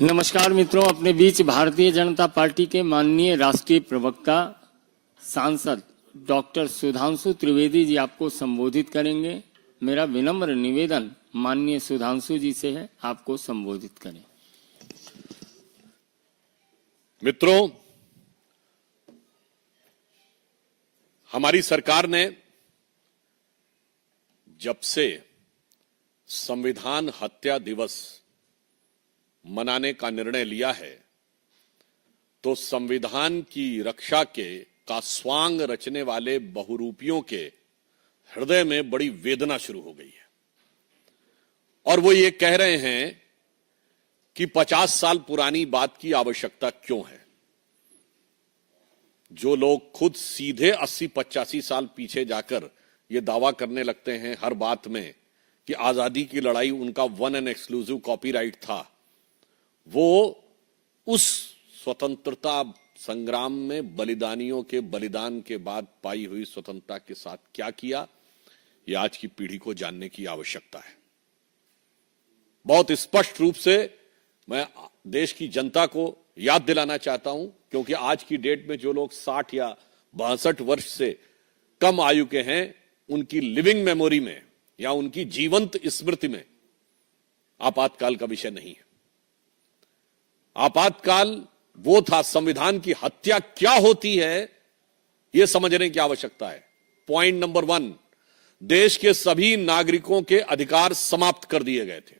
नमस्कार मित्रों, अपने बीच भारतीय जनता पार्टी के माननीय राष्ट्रीय प्रवक्ता सांसद डॉक्टर सुधांशु त्रिवेदी जी आपको संबोधित करेंगे। मेरा विनम्र निवेदन माननीय सुधांशु जी से है, आपको संबोधित करें। मित्रों, हमारी सरकार ने जब से संविधान हत्या दिवस मनाने का निर्णय लिया है तो संविधान की रक्षा का स्वांग रचने वाले बहुरूपियों के हृदय में बड़ी वेदना शुरू हो गई है और वो ये कह रहे हैं कि 50 साल पुरानी बात की आवश्यकता क्यों है। जो लोग खुद सीधे 80-85 साल पीछे जाकर ये दावा करने लगते हैं हर बात में कि आजादी की लड़ाई उनका वन एंड एक्सक्लूसिव कॉपीराइट था, वो उस स्वतंत्रता संग्राम में बलिदानियों के बलिदान के बाद पाई हुई स्वतंत्रता के साथ क्या किया, ये आज की पीढ़ी को जानने की आवश्यकता है। बहुत स्पष्ट रूप से मैं देश की जनता को याद दिलाना चाहता हूं, क्योंकि आज की डेट में जो लोग 60 या 62 वर्ष से कम आयु के हैं, उनकी लिविंग मेमोरी में या उनकी जीवंत स्मृति में आपातकाल का विषय नहीं है। आपातकाल वो था, संविधान की हत्या क्या होती है यह समझने की आवश्यकता है। पॉइंट नंबर 1, देश के सभी नागरिकों के अधिकार समाप्त कर दिए गए थे,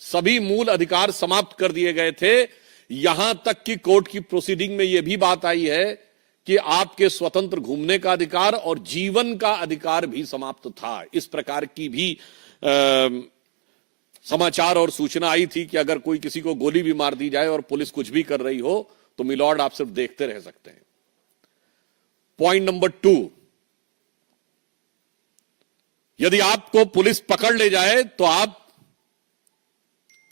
सभी मूल अधिकार समाप्त कर दिए गए थे। यहां तक कि कोर्ट की प्रोसीडिंग में यह भी बात आई है कि आपके स्वतंत्र घूमने का अधिकार और जीवन का अधिकार भी समाप्त था। इस प्रकार की भी समाचार और सूचना आई थी कि अगर कोई किसी को गोली भी मार दी जाए और पुलिस कुछ भी कर रही हो तो मिलॉर्ड आप सिर्फ देखते रह सकते हैं। पॉइंट नंबर 2, यदि आपको पुलिस पकड़ ले जाए तो आप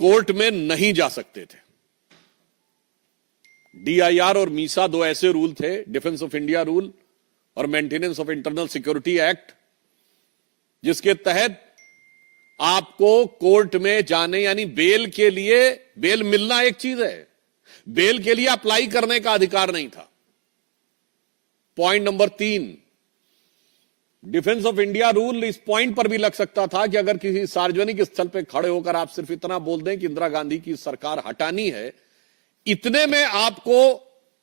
कोर्ट में नहीं जा सकते थे। DIR और मीसा 2 ऐसे रूल थे, डिफेंस ऑफ इंडिया रूल और maintenance of internal security act, जिसके तहत आपको कोर्ट में जाने यानी बेल के लिए, बेल मिलना एक चीज है, बेल के लिए अप्लाई करने का अधिकार नहीं था। Point number 3, defence of India rule इस पॉइंट पर भी लग सकता था कि अगर किसी सार्वजनिक स्थल पर खड़े होकर आप सिर्फ इतना बोल दें कि इंदिरा गांधी की सरकार हटानी है, इतने में आपको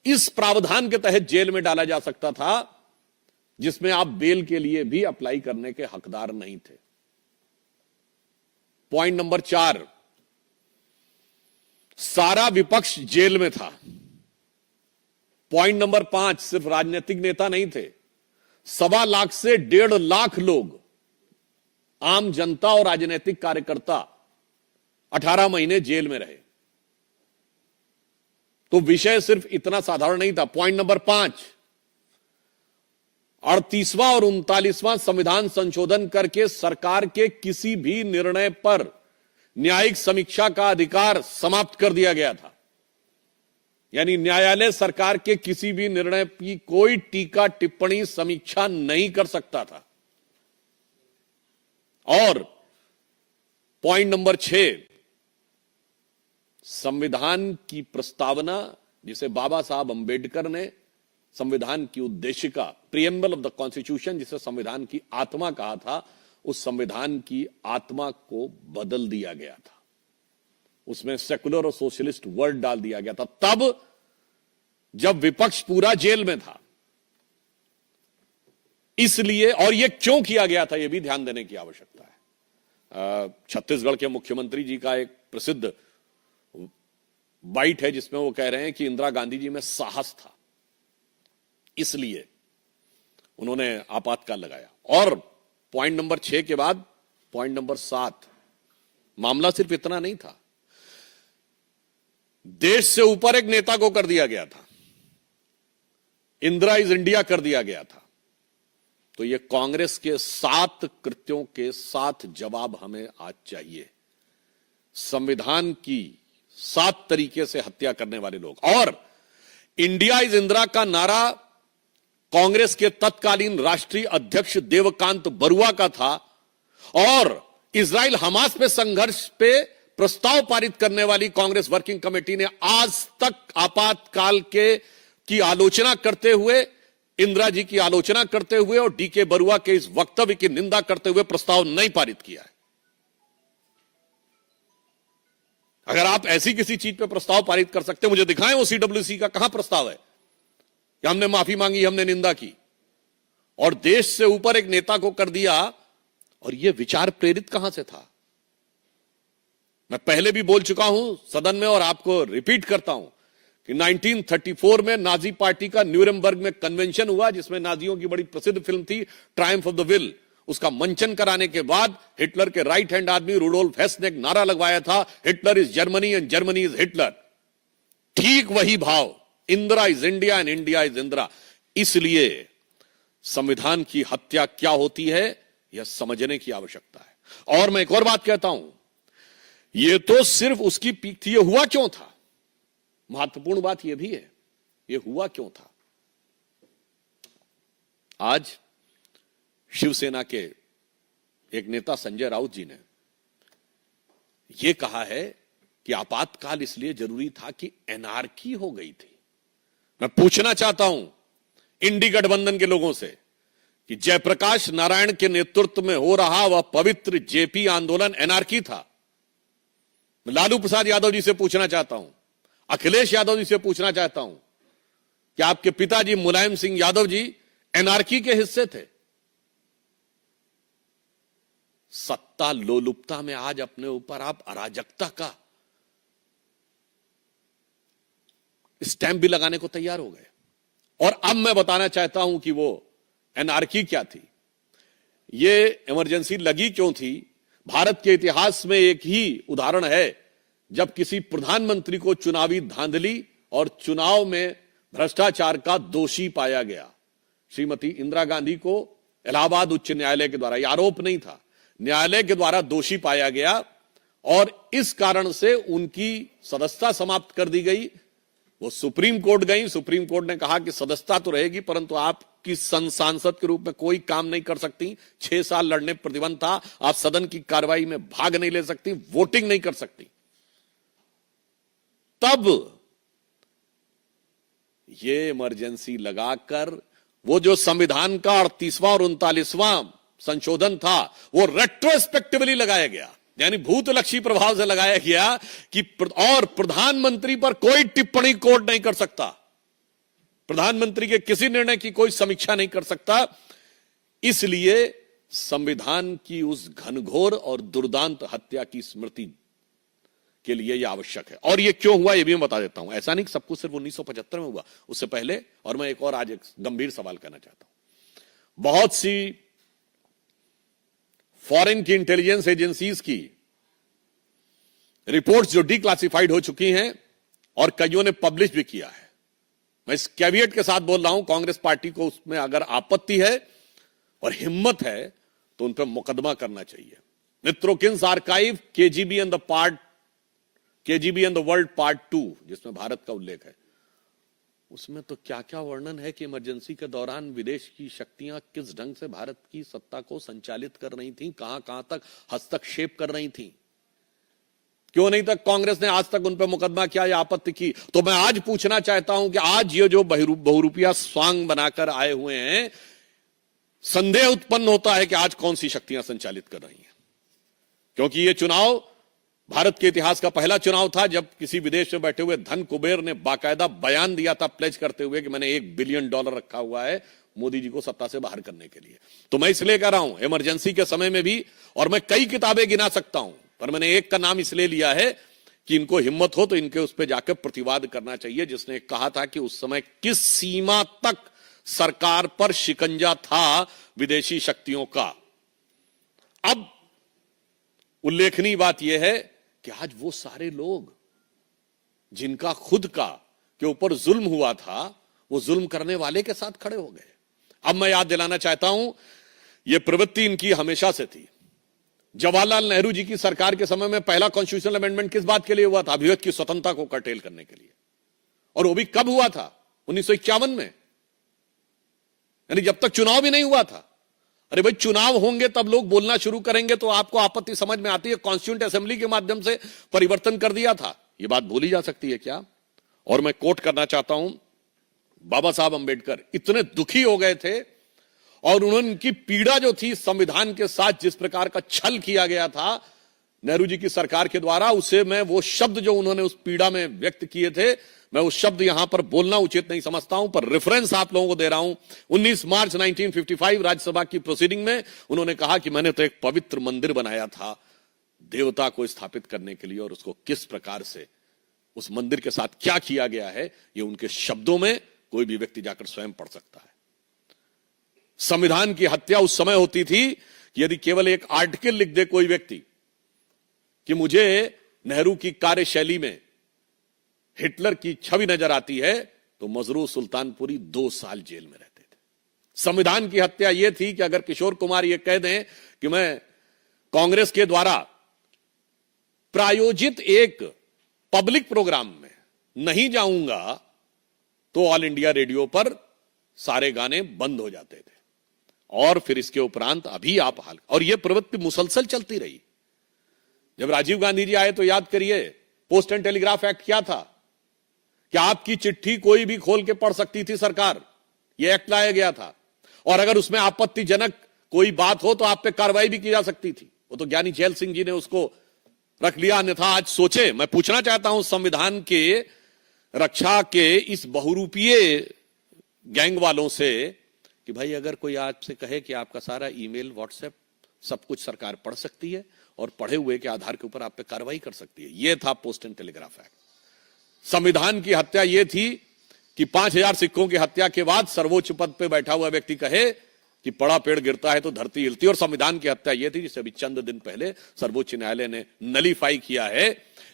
इस प्रावधान के तहत जेल में डाला जा सकता था, जिसमें आप बेल के लिए भी अप्लाई करने के हकदार नहीं थे। पॉइंट नंबर 4, सारा विपक्ष जेल में था। पॉइंट नंबर 5, सिर्फ राजनीतिक नेता नहीं थे, 1.25 लाख से 1.5 लाख लोग, आम जनता और राजनीतिक कार्यकर्ता 18 महीने जेल में रहे। तो विषय सिर्फ इतना साधारण नहीं था। पॉइंट नंबर 5, 38वां और 39वां संविधान संशोधन करके सरकार के किसी भी निर्णय पर न्यायिक समीक्षा का अधिकार समाप्त कर दिया गया था। यानी न्यायालय सरकार के किसी भी निर्णय की कोई टीका टिप्पणी समीक्षा नहीं कर सकता था। और पॉइंट नंबर 6, संविधान की प्रस्तावना, जिसे बाबा साहब अंबेडकर ने संविधान की उद्देशिका, प्रीएम्बल ऑफ द कॉन्स्टिट्यूशन, जिसे संविधान की आत्मा कहा था, उस संविधान की आत्मा को बदल दिया गया था। उसमें सेकुलर और सोशलिस्ट वर्ड डाल दिया गया था, तब जब विपक्ष पूरा जेल में था। इसलिए, और यह क्यों किया गया था, यह भी ध्यान देने की आवश्यकता है। छत्तीसगढ़ के मुख्यमंत्री जी का एक प्रसिद्ध बाइट है जिसमें वो कह रहे हैं कि इंदिरा गांधी जी में साहस था, इसलिए उन्होंने आपातकाल लगाया। और पॉइंट नंबर 6 के बाद पॉइंट नंबर 7, मामला सिर्फ इतना नहीं था, देश से ऊपर एक नेता को कर दिया गया था, इंदिरा इज इंडिया कर दिया गया था। तो ये कांग्रेस के 7 कृत्यों के 7 जवाब हमें आज चाहिए। संविधान की 7 तरीके से हत्या करने वाले लोग। और इंडिया इज इंदिरा का नारा कांग्रेस के तत्कालीन राष्ट्रीय अध्यक्ष देवकांत बरुआ का था और इजराइल हमास पे संघर्ष पे प्रस्ताव पारित करने वाली कांग्रेस वर्किंग कमेटी ने आज तक आपातकाल की आलोचना करते हुए, इंदिरा जी की आलोचना करते हुए और डीके बरुआ के इस वक्तव्य की निंदा करते हुए प्रस्ताव नहीं पारित किया है। अगर आप ऐसी किसी चीज पे प्रस्ताव पारित कर सकते हैं, मुझे दिखाएं वो सीडब्ल्यूसी का कहां प्रस्ताव है कि हमने माफी मांगी, हमने निंदा की और देश से ऊपर एक नेता को कर दिया। और यह विचार प्रेरित कहां से था? मैं पहले भी बोल चुका हूं सदन में और आपको रिपीट करता हूं कि 1934 में नाजी पार्टी का न्यूरेमबर्ग में कन्वेंशन हुआ, जिसमें नाजियों की बड़ी प्रसिद्ध फिल्म थी ट्रायम्फ ऑफ द विल। उसका मंचन कराने के बाद हिटलर के राइट हैंड आदमी रुडोल्फ हेस ने एक नारा लगवाया था, Hitler is Germany and Germany is Hitler. ठीक वही भाव, Indira is India and India is Indira. इसलिए संविधान की हत्या क्या होती है यह समझने की आवश्यकता है। और मैं एक और बात कहता हूं, यह तो सिर्फ उसकी पीक थी, यह हुआ क्यों था? महत्वपूर्ण बात यह भी है, यह हुआ क्यों था? आज शिवसेना के एक नेता संजय राउत जी ने यह कहा है कि आपातकाल इसलिए जरूरी था कि एनार्की हो गई थी। मैं पूछना चाहता हूं इंडी गठबंधन के लोगों से कि जयप्रकाश नारायण के नेतृत्व में हो रहा वह पवित्र जेपी आंदोलन एनार्की था? मैं लालू प्रसाद यादव जी से पूछना चाहता हूं, अखिलेश यादव जी से पूछना चाहता हूं कि आपके पिताजी मुलायम सिंह यादव जी एनार्की के हिस्से थे? सत्ता लोलुपता में आज अपने ऊपर आप अराजकता का स्टैंप भी लगाने को तैयार हो गए। और अब मैं बताना चाहता हूं कि वो एनार्की क्या थी, ये इमरजेंसी लगी क्यों थी। भारत के इतिहास में एक ही उदाहरण है जब किसी प्रधानमंत्री को चुनावी धांधली और चुनाव में भ्रष्टाचार का दोषी पाया गया। श्रीमती इंदिरा गांधी को इलाहाबाद उच्च न्यायालय के द्वारा, यह आरोप नहीं था, न्यायालय के द्वारा दोषी पाया गया और इस कारण से उनकी सदस्यता समाप्त कर दी गई। वो सुप्रीम कोर्ट गई, सुप्रीम कोर्ट ने कहा कि सदस्यता तो रहेगी परंतु आपकी सांसद के रूप में कोई काम नहीं कर सकती, 6 साल लड़ने प्रतिबंध था, आप सदन की कार्रवाई में भाग नहीं ले सकती, वोटिंग नहीं कर सकती। तब ये इमरजेंसी लगाकर वो जो संविधान का 38वां और 39वां संशोधन था वो रेट्रोस्पेक्टिवली लगाया गया, यानी भूतलक्षी प्रभाव से लगाया गया कि और प्रधानमंत्री पर कोई टिप्पणी कोर्ट नहीं कर सकता, प्रधानमंत्री के किसी निर्णय की कोई समीक्षा नहीं कर सकता। इसलिए संविधान की उस घनघोर और दुर्दांत हत्या की स्मृति के लिए यह आवश्यक है। और यह क्यों हुआ यह भी मैं बता देता हूं। ऐसा नहीं कि सब कुछ सिर्फ 1975 में हुआ, उससे पहले। और मैं एक और आज एक गंभीर सवाल करना चाहता हूं। बहुत सी फॉरेन की इंटेलिजेंस एजेंसीज की रिपोर्ट्स जो डिक्लासिफाइड हो चुकी हैं और कईयों ने पब्लिश भी किया है, मैं इस कैविएट के साथ बोल रहा हूं, कांग्रेस पार्टी को उसमें अगर आपत्ति है और हिम्मत है तो उन पर मुकदमा करना चाहिए। मित्रों, Keynes archive KGB and the world part 2 जिसमें भारत का उल्लेख है, उसमें तो क्या क्या वर्णन है कि इमरजेंसी के दौरान विदेश की शक्तियां किस ढंग से भारत की सत्ता को संचालित कर रही थीं, कहां कहां तक हस्तक्षेप कर रही थीं। क्यों नहीं तक कांग्रेस ने आज तक उन पर मुकदमा किया या आपत्ति की? तो मैं आज पूछना चाहता हूं कि आज ये जो बहुरूपिया स्वांग बनाकर आए हुए हैं, संदेह उत्पन्न होता है कि आज कौन सी शक्तियां संचालित कर रही हैं। क्योंकि ये चुनाव भारत के इतिहास का पहला चुनाव था जब किसी विदेश में बैठे हुए धन कुबेर ने बाकायदा बयान दिया था प्लेज करते हुए कि मैंने $1 बिलियन रखा हुआ है मोदी जी को सत्ता से बाहर करने के लिए। तो मैं इसलिए कह रहा हूं, इमरजेंसी के समय में भी, और मैं कई किताबें गिना सकता हूं, पर मैंने एक का नाम इसलिए लिया है कि इनको हिम्मत हो तो इनके उस पर जाकर प्रतिवाद करना चाहिए, जिसने कहा था कि उस समय किस सीमा तक सरकार पर शिकंजा था विदेशी शक्तियों का। अब उल्लेखनीय बात यह है कि आज वो सारे लोग जिनका खुद का के ऊपर जुल्म हुआ था, वो जुल्म करने वाले के साथ खड़े हो गए। अब मैं याद दिलाना चाहता हूं, यह प्रवृत्ति इनकी हमेशा से थी। जवाहरलाल नेहरू जी की सरकार के समय में पहला कॉन्स्टिट्यूशनल अमेंडमेंट किस बात के लिए हुआ था? अभिव्यक्ति की स्वतंत्रता को कर्टेल करने के लिए। और वो भी कब हुआ था? 1951 में, यानी जब तक चुनाव भी नहीं हुआ था। अरे भाई, चुनाव होंगे तब लोग बोलना शुरू करेंगे तो आपको आपत्ति समझ में आती है। कॉन्स्टिट्यूएंट असेंबली के माध्यम से परिवर्तन कर दिया था, यह बात भूली जा सकती है क्या? और मैं कोट करना चाहता हूं, बाबा साहब अंबेडकर इतने दुखी हो गए थे और उनकी पीड़ा जो थी संविधान के साथ जिस प्रकार का छल किया गया था नेहरू जी की सरकार के द्वारा, उसे मैं वो शब्द जो उन्होंने उस पीड़ा में व्यक्त किए थे, मैं उस शब्द यहां पर बोलना उचित नहीं समझता हूं, पर रेफरेंस आप लोगों को दे रहा हूं। 19 मार्च 1955 राज्यसभा की प्रोसीडिंग में उन्होंने कहा कि मैंने तो एक पवित्र मंदिर बनाया था देवता को स्थापित करने के लिए, और उसको किस प्रकार से उस मंदिर के साथ क्या किया गया है, ये उनके शब्दों में कोई भी व्यक्ति जाकर स्वयं पढ़ सकता है। संविधान की हत्या उस समय होती थी कि यदि केवल एक आर्टिकल लिख दे कोई व्यक्ति कि मुझे नेहरू की कार्यशैली में हिटलर की छवि नजर आती है, तो मजरूर सुल्तानपुरी 2 साल जेल में रहते थे। संविधान की हत्या यह थी कि अगर किशोर कुमार यह कह दें कि मैं कांग्रेस के द्वारा प्रायोजित एक पब्लिक प्रोग्राम में नहीं जाऊंगा, तो ऑल इंडिया रेडियो पर सारे गाने बंद हो जाते थे। और फिर इसके उपरांत अभी आप हाल, और यह प्रवृत्ति मुसलसल चलती रही। जब राजीव गांधी जी आए तो याद करिए, पोस्ट एंड टेलीग्राफ एक्ट क्या था कि आपकी चिट्ठी कोई भी खोल के पढ़ सकती थी सरकार, यह एक्ट लाया गया था, और अगर उसमें आपत्तिजनक कोई बात हो तो आप पे कार्रवाई भी की जा सकती थी। वो तो ज्ञानी झैल सिंह जी ने उसको रख लिया, अन्यथा आज सोचे। मैं पूछना चाहता हूं संविधान के रक्षा के इस बहुरूपीय गैंग वालों से कि भाई अगर कोई आपसे कहे कि आपका सारा ईमेल, व्हाट्सएप सब कुछ सरकार पढ़ सकती है और पढ़े हुए के आधार के ऊपर आप पे कार्रवाई कर सकती है, यह था पोस्ट एंड टेलीग्राफ एक्ट। संविधान की हत्या यह थी कि 5000 सिखों की हत्या के बाद सर्वोच्च पद पे बैठा हुआ व्यक्ति कहे कि बड़ा पेड़ गिरता है तो धरती हिलती है। और संविधान की हत्या यह थी जिसे अभी चंद दिन पहले सर्वोच्च न्यायालय ने नलीफाई किया है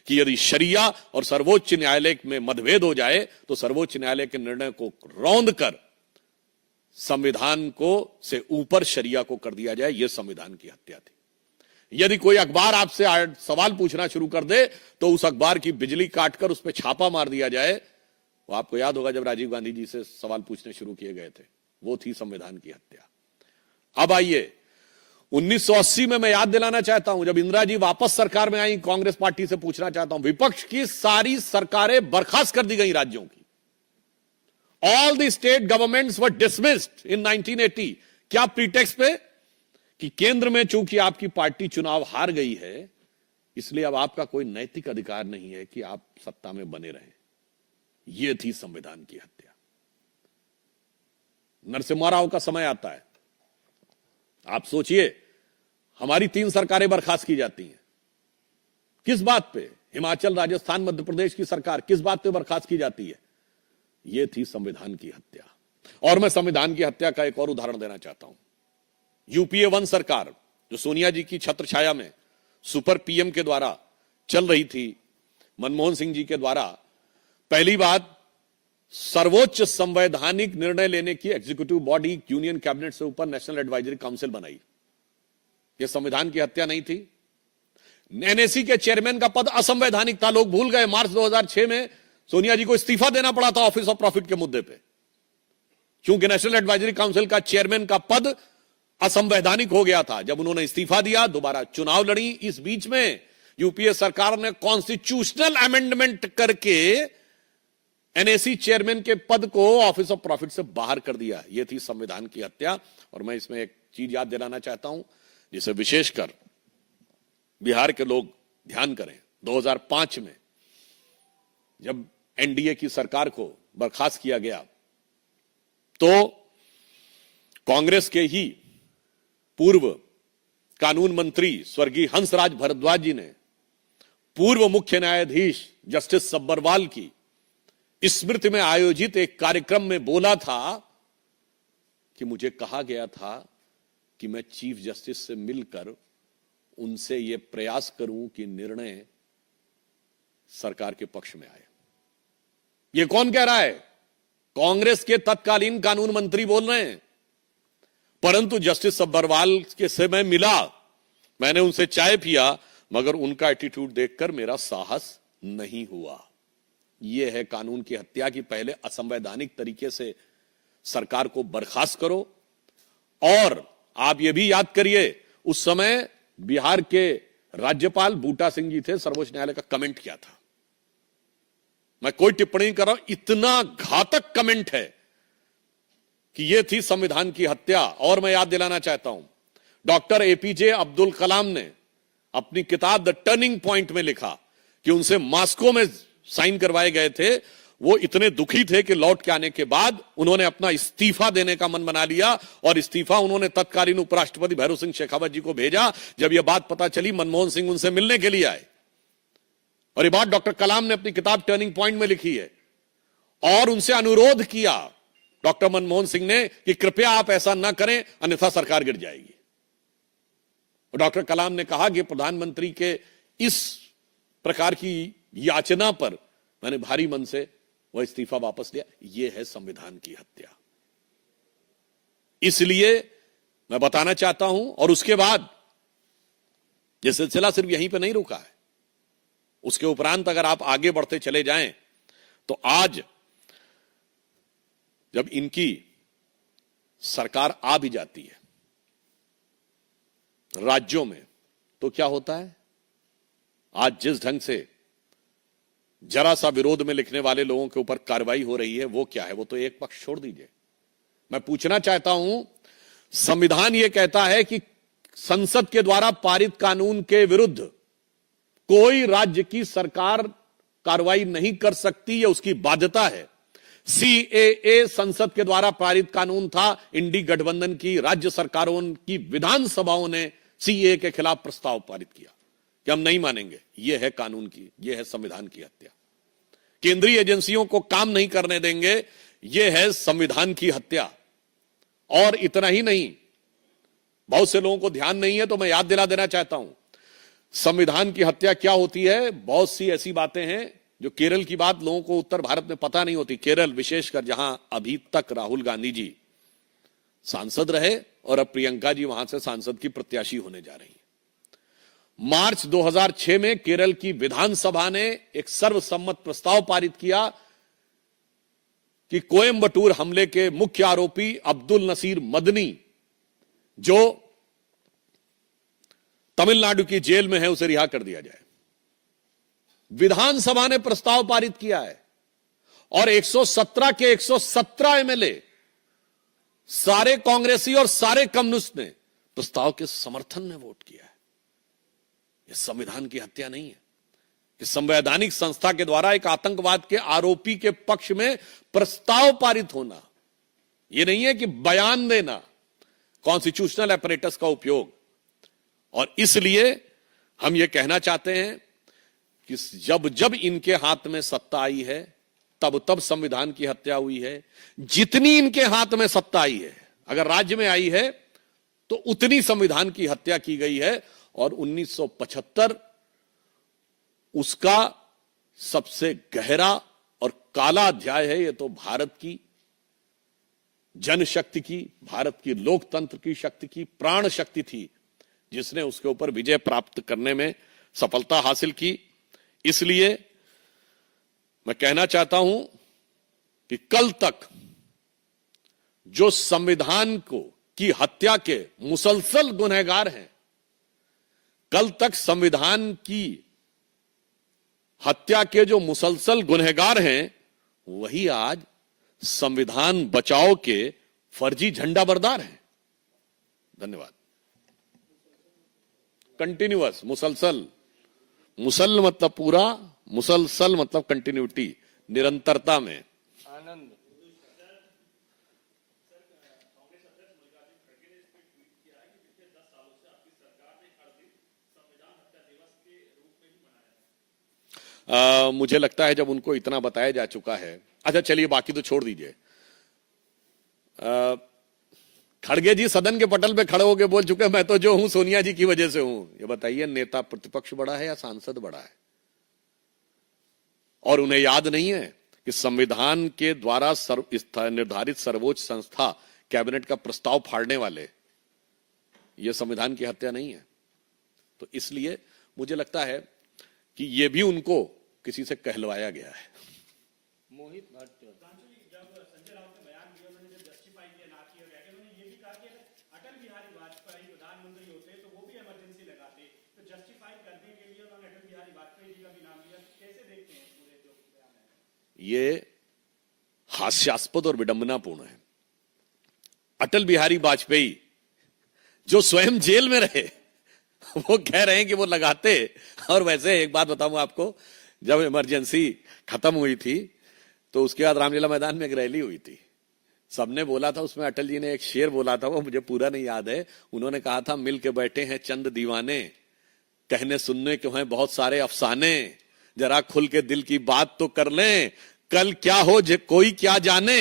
कि यदि शरिया और सर्वोच्च न्यायालय में मतभेद हो जाए तो सर्वोच्च न्यायालय के निर्णय को रौंद कर संविधान को से ऊपर शरिया को कर दिया जाए। यह संविधान की हत्या थी। यदि कोई अखबार आपसे सवाल पूछना शुरू कर दे तो उस अखबार की बिजली काटकर उस पर छापा मार दिया जाए। वो आपको याद होगा जब राजीव गांधी जी से सवाल पूछने शुरू किए गए थे, वो थी संविधान की हत्या। अब आइए 1980 में मैं याद दिलाना चाहता हूं, जब इंदिरा जी वापस सरकार में आई, कांग्रेस पार्टी से पूछना चाहता हूं, विपक्ष की सारी सरकारें बर्खास्त कर दी गई राज्यों की। All the state governments were dismissed in 1980। क्या प्रीटेक्स्ट पे? कि केंद्र में चूंकि आपकी पार्टी चुनाव हार गई है, इसलिए अब आपका कोई नैतिक अधिकार नहीं है कि आप सत्ता में बने रहें। यह थी संविधान की हत्या। नरसिम्हा राव का समय आता है, आप सोचिए, हमारी 3 सरकारें बर्खास्त की जाती हैं। किस बात पे? हिमाचल, राजस्थान, मध्य प्रदेश की सरकार किस बात पे बर्खास्त की जाती है? यह थी संविधान की हत्या। और मैं संविधान की हत्या का एक और उदाहरण देना चाहता हूं। यूपीए 1 सरकार जो सोनिया जी की छत्र छाया में सुपर पीएम के द्वारा चल रही थी, मनमोहन सिंह जी के द्वारा पहली बात सर्वोच्च संवैधानिक निर्णय लेने की एग्जीक्यूटिव बॉडी यूनियन कैबिनेट से ऊपर नेशनल एडवाइजरी काउंसिल बनाई। यह संविधान की हत्या नहीं थी? एनएसी के चेयरमैन का पद असंवैधानिक था, लोग भूल गए। मार्च 2006 में सोनिया जी को इस्तीफा देना पड़ा था ऑफिस ऑफ प्रॉफिट के मुद्दे पे, क्योंकि नेशनल एडवाइजरी काउंसिल का चेयरमैन का पद असंवैधानिक हो गया था। जब उन्होंने इस्तीफा दिया, दोबारा चुनाव लड़ी। इस बीच में यूपीए सरकार ने कॉन्स्टिट्यूशनल अमेंडमेंट करके एनएसी चेयरमैन के पद को ऑफिस ऑफ प्रॉफिट से बाहर कर दिया। यह थी संविधान की हत्या। और मैं इसमें एक चीज याद दिलाना चाहता हूं, जिसे विशेषकर बिहार के लोग ध्यान करें। 2005 में जब एनडीए की सरकार को बर्खास्त किया गया, तो कांग्रेस के ही पूर्व कानून मंत्री स्वर्गीय हंसराज भारद्वाज जी ने पूर्व मुख्य न्यायाधीश जस्टिस सब्बरवाल की स्मृति में आयोजित एक कार्यक्रम में बोला था कि मुझे कहा गया था कि मैं चीफ जस्टिस से मिलकर उनसे यह प्रयास करूं कि निर्णय सरकार के पक्ष में आए। यह कौन कह रहा है? कांग्रेस के तत्कालीन कानून मंत्री बोल रहे हैं। परंतु जस्टिस सब्बरवाल के से मैं मिला, मैंने उनसे चाय पिया, मगर उनका एटीट्यूड देखकर मेरा साहस नहीं हुआ। यह है कानून की हत्या की पहले असंवैधानिक तरीके से सरकार को बर्खास्त करो और आप ये भी याद करिए, उस समय बिहार के राज्यपाल बूटा सिंह जी थे, सर्वोच्च न्यायालय का कमेंट किया था। मैं कोई टिप्पणी कर रहा हूं, इतना घातक कमेंट है कि यह थी संविधान की हत्या। और मैं याद दिलाना चाहता हूं, डॉक्टर एपीजे अब्दुल कलाम ने अपनी किताब द टर्निंग पॉइंट में लिखा कि उनसे मॉस्को में साइन करवाए गए थे, वो इतने दुखी थे कि लौट के आने के बाद उन्होंने अपना इस्तीफा देने का मन बना लिया और इस्तीफा उन्होंने तत्कालीन उपराष्ट्रपति भैरों सिंह शेखावत जी को भेजा। जब यह बात पता चली, मनमोहन सिंह उनसे मिलने के लिए आए और ये बात डॉक्टर कलाम ने अपनी किताब टर्निंग पॉइंट में लिखी है और उनसे अनुरोध किया डॉक्टर मनमोहन सिंह ने कि कृपया आप ऐसा ना करें, अन्यथा सरकार गिर जाएगी। और डॉक्टर कलाम ने कहा कि प्रधानमंत्री के इस प्रकार की याचना पर मैंने भारी मन से वह इस्तीफा वापस लिया। यह है संविधान की हत्या। इसलिए मैं बताना चाहता हूं, और उसके बाद यह सिलसिला सिर्फ यहीं पे नहीं रुका है, उसके उपरांत अगर आप आगे बढ़ते चले जाएं तो आज जब इनकी सरकार आ भी जाती है राज्यों में, तो क्या होता है? आज जिस ढंग से जरा सा विरोध में लिखने वाले लोगों के ऊपर कार्रवाई हो रही है, वो क्या है? वो तो एक पक्ष छोड़ दीजिए। मैं पूछना चाहता हूं, संविधान यह कहता है कि संसद के द्वारा पारित कानून के विरुद्ध कोई राज्य की सरकार कार्रवाई नहीं कर सकती, यह उसकी बाध्यता है। सीएए संसद के द्वारा पारित कानून था। इंडी गठबंधन की राज्य सरकारों की विधानसभाओं ने सीएए के खिलाफ प्रस्ताव पारित किया कि हम नहीं मानेंगे। यह है कानून की, यह है संविधान की हत्या। केंद्रीय एजेंसियों को काम नहीं करने देंगे, यह है संविधान की हत्या। और इतना ही नहीं, बहुत से लोगों को ध्यान नहीं है तो मैं याद दिला देना चाहता हूं, संविधान की हत्या क्या होती है। बहुत सी ऐसी बातें हैं जो केरल की बात लोगों को उत्तर भारत में पता नहीं होती। केरल विशेषकर, जहां अभी तक राहुल गांधी जी सांसद रहे और अब प्रियंका जी वहां से सांसद की प्रत्याशी होने जा रही है। मार्च 2006 में केरल की विधानसभा ने एक सर्वसम्मत प्रस्ताव पारित किया कि कोयंबटूर हमले के मुख्य आरोपी अब्दुल नसीर मदनी, जो तमिलनाडु की जेल में है, उसे रिहा कर दिया जाए। विधानसभा ने प्रस्ताव पारित किया है और 117 के 117 एमएलए, सारे कांग्रेसी और सारे कम्युनिस्ट ने प्रस्ताव के समर्थन में वोट किया है। यह संविधान की हत्या नहीं है कि संवैधानिक संस्था के द्वारा एक आतंकवाद के आरोपी के पक्ष में प्रस्ताव पारित होना। यह नहीं है कि बयान देना, कॉन्स्टिट्यूशनल अपरेटस का उपयोग। और इसलिए हम यह कहना चाहते हैं कि जब जब इनके हाथ में सत्ता आई है, तब तब संविधान की हत्या हुई है। जितनी इनके हाथ में सत्ता आई है, अगर राज्य में आई है, तो उतनी संविधान की हत्या की गई है। और 1975 उसका सबसे गहरा और काला अध्याय है। यह तो भारत की जनशक्ति की, भारत की लोकतंत्र की शक्ति की प्राण शक्ति थी, जिसने उसके ऊपर विजय प्राप्त करने में सफलता हासिल की। इसलिए मैं कहना चाहता हूं कि कल तक जो संविधान को की हत्या के मुसलसल गुनहगार हैं, कल तक संविधान की हत्या के जो मुसलसल गुनहगार हैं, वही आज संविधान बचाओ के फर्जी झंडा बरदार हैं। धन्यवाद। कंटिन्यूअस, मुसलसल, मुसल मतलब पूरा, मुसलसल मतलब कंटिन्यूटी, निरंतरता में। आनंद। मुझे लगता है जब उनको इतना बताया जा चुका है। अच्छा चलिए, बाकी तो छोड़ दीजिए। खड़गे जी सदन के पटल पे खड़े होकर बोल चुके, मैं तो जो हूं सोनिया जी की वजह से हूं। ये बताइए, नेता प्रतिपक्ष बड़ा है या सांसद बड़ा है? और उन्हें याद नहीं है कि संविधान के द्वारा निर्धारित सर्वोच्च संस्था कैबिनेट का प्रस्ताव फाड़ने वाले, यह संविधान की हत्या नहीं है। तो इसलिए मुझे लगता है कि यह भी उनको किसी से कहलवाया गया है। मोहित भट्ट। जब संजय राउत ने बयान दिया, उन्होंने जब जस्टिफाई किया ना किया गया, उन्होंने ये भी कहा कि अटल बिहारी वाजपेयी ये हास्यास्पद और विडंबनापूर्ण है। अटल बिहारी वाजपेयी जो स्वयं जेल में रहे, वो कह रहे हैं कि वो लगाते। और वैसे एक बात बताऊं आपको, जब इमरजेंसी खत्म हुई थी तो उसके बाद रामलीला मैदान में एक रैली हुई थी। सबने बोला था, उसमें अटल जी ने एक शेर बोला था, वो मुझे पूरा नहीं याद है। उन्होंने कहा था, मिल के बैठे हैं चंद दीवाने, कहने सुनने के हैं बहुत सारे अफसाने, जरा खुल के दिल की बात तो कर लें, कल क्या हो कोई क्या जाने।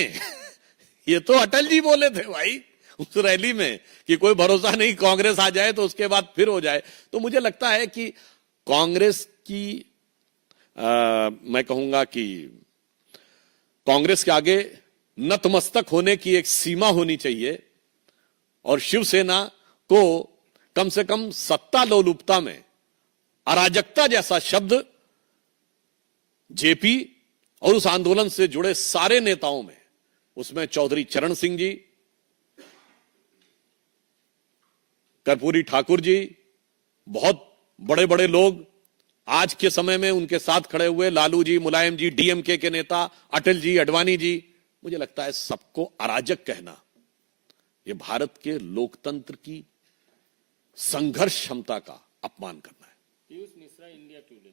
ये तो अटल जी बोले थे भाई उस रैली में कि कोई भरोसा नहीं, कांग्रेस आ जाए तो उसके बाद फिर हो जाए। तो मुझे लगता है कि कांग्रेस की मैं कहूंगा कि कांग्रेस के आगे नतमस्तक होने की एक सीमा होनी चाहिए, और शिवसेना को कम से कम सत्ता लोलुपता में अराजकता जैसा शब्द जेपी और उस आंदोलन से जुड़े सारे नेताओं में, उसमें चौधरी चरण सिंह जी, कर्पूरी ठाकुर जी, बहुत बड़े बड़े लोग आज के समय में उनके साथ खड़े हुए, लालू जी, मुलायम जी, डीएमके के नेता, अटल जी, अडवाणी जी, मुझे लगता है सबको अराजक कहना यह भारत के लोकतंत्र की संघर्ष क्षमता का अपमान करना है। Piyush Mishra, India today.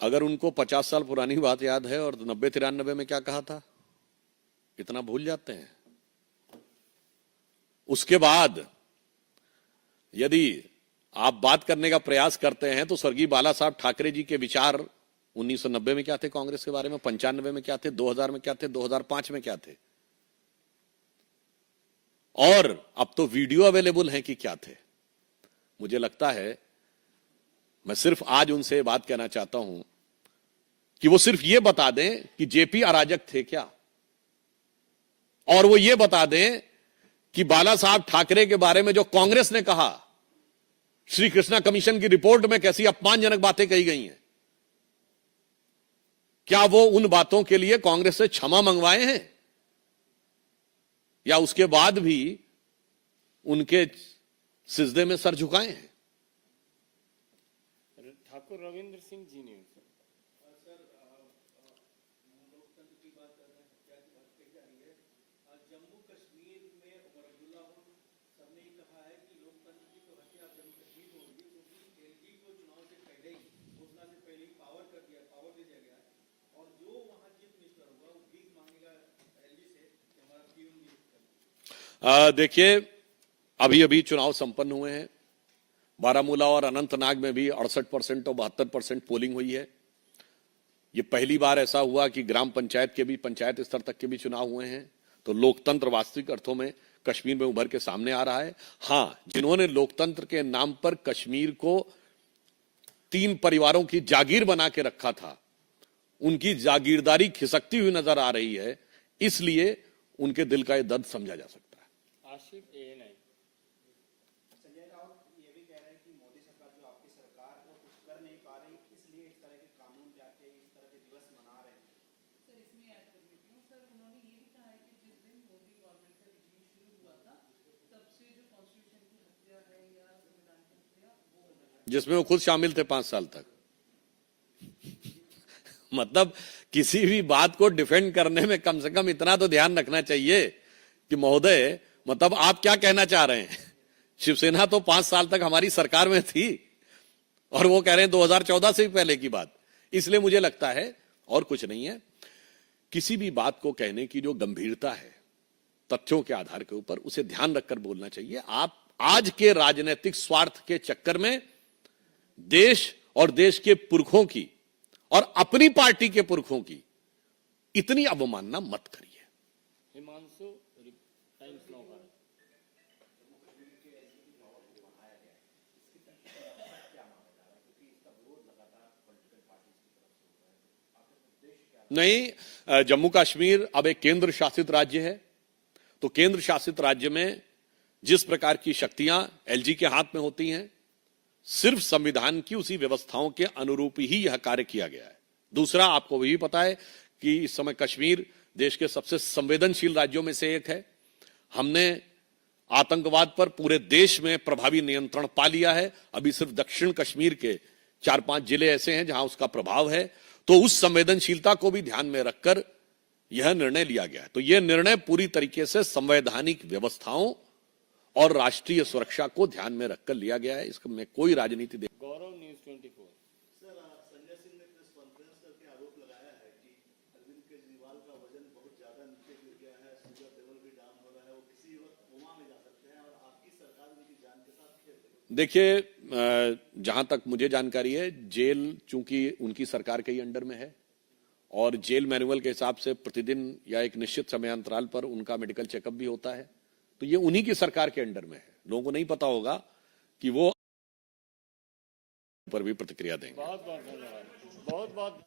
अगर उनको 50 साल पुरानी बात याद है और 90-93 में क्या कहा था, इतना भूल जाते हैं। उसके बाद यदि आप बात करने का प्रयास करते हैं तो स्वर्गीय बाला साहब ठाकरे जी के विचार 1990 में क्या थे कांग्रेस के बारे में, 95 में क्या थे, 2000 में क्या थे, 2005 में क्या थे, और अब तो वीडियो अवेलेबल है कि क्या थे। मुझे लगता है, मैं सिर्फ आज उनसे बात कहना चाहता हूं कि वो सिर्फ ये बता दें कि जेपी अराजक थे क्या, और वो ये बता दें कि बाला साहब ठाकरे के बारे में जो कांग्रेस ने कहा, श्री कृष्णा कमीशन की रिपोर्ट में कैसी अपमानजनक बातें कही गई हैं, क्या वो उन बातों के लिए कांग्रेस से क्षमा मंगवाए हैं, या उसके बाद भी उनके सिजदे में सर झुकाए हैं। ठाकुर रविंद्र सिंह जी ने देखिए, अभी अभी चुनाव संपन्न हुए हैं। बारामूला और अनंतनाग में भी 68% और 72% पोलिंग हुई है। ये पहली बार ऐसा हुआ कि ग्राम पंचायत के भी, पंचायत स्तर तक के भी चुनाव हुए हैं। तो लोकतंत्र वास्तविक अर्थों में कश्मीर में उभर के सामने आ रहा है। हां, जिन्होंने लोकतंत्र के नाम पर कश्मीर को 3 परिवारों की जागीर बना के रखा था, उनकी जागीरदारी खिसकती हुई नजर आ रही है। इसलिए उनके दिल का यह दर्द समझा जा सकता है। आशिफ एएनआई। संजय राउत ये भी कह रहे हैं कि मोदी सरकार, जो आपकी सरकार है, कुछ कर नहीं पा रही, इसलिए इस तरह के कानून जाके इस तरह के दिवस मना रहे हैं। सर, इसमें ऐड कर देती हूँ। सर, उन्होंने ये भी कहा है कि जिस दिन मोदी गवर्नमेंट का रिजीम शुरू हुआ था, तब से जो कॉन्स्टिट्यूशन की हत्या है या संविधान की हत्या, वो होने लगी, जिसमें वो खुद शामिल थे 5 साल तक। मतलब किसी भी बात को डिफेंड करने में कम से कम इतना तो ध्यान रखना चाहिए कि महोदय, मतलब आप क्या कहना चाह रहे हैं? शिवसेना तो 5 साल तक हमारी सरकार में थी, और वो कह रहे हैं 2014 से भी पहले की बात। इसलिए मुझे लगता है और कुछ नहीं है, किसी भी बात को कहने की जो गंभीरता है तथ्यों के आधार के ऊपर, उसे ध्यान रखकर बोलना चाहिए। आप आज के राजनीतिक स्वार्थ के चक्कर में देश और देश के पुरखों की और अपनी पार्टी के पुरखों की इतनी अवमानना मत करिए। हिमांशु, टाइम्स नाउ का। नहीं, जम्मू कश्मीर अब एक केंद्र शासित राज्य है, तो केंद्र शासित राज्य में जिस प्रकार की शक्तियां एलजी के हाथ में होती हैं, सिर्फ संविधान की उसी व्यवस्थाओं के अनुरूप ही यह कार्य किया गया है। दूसरा, आपको भी पता है कि इस समय कश्मीर देश के सबसे संवेदनशील राज्यों में से एक है। हमने आतंकवाद पर पूरे देश में प्रभावी नियंत्रण पा लिया है। अभी सिर्फ दक्षिण कश्मीर के 4-5 जिले ऐसे हैं जहां उसका प्रभाव है। तो उस संवेदनशीलता को भी ध्यान में रखकर यह निर्णय लिया गया है। तो यह निर्णय पूरी तरीके से संवैधानिक व्यवस्थाओं और राष्ट्रीय सुरक्षा को ध्यान में रखकर लिया गया है। इसमें कोई राजनीति गौरव न्यूज 24। सर, संजय सिंह ने प्रेस कॉन्फ्रेंस करके आरोप लगाया है कि अरविंद केजरीवाल का वजन बहुत ज्यादा नीचे गिर गया है, शुगर लेवल भी डाउन हो रहा है, वो किसी वक्त कोमा में जा सकते हैं और आपकी सरकार उनकी जान के साथ खेल रही है। देखिए, जहां तक मुझे जानकारी है, जेल चूंकि उनकी सरकार के ही अंडर में है और जेल मैनुअल के हिसाब से प्रतिदिन या एक निश्चित समयांतराल पर उनका मेडिकल चेकअप भी होता है। तो ये उन्हीं की सरकार के अंडर में है। लोगों को नहीं पता होगा कि वो पर भी प्रतिक्रिया देंगे। बहुत बहुत धन्यवाद। बहुत बहुत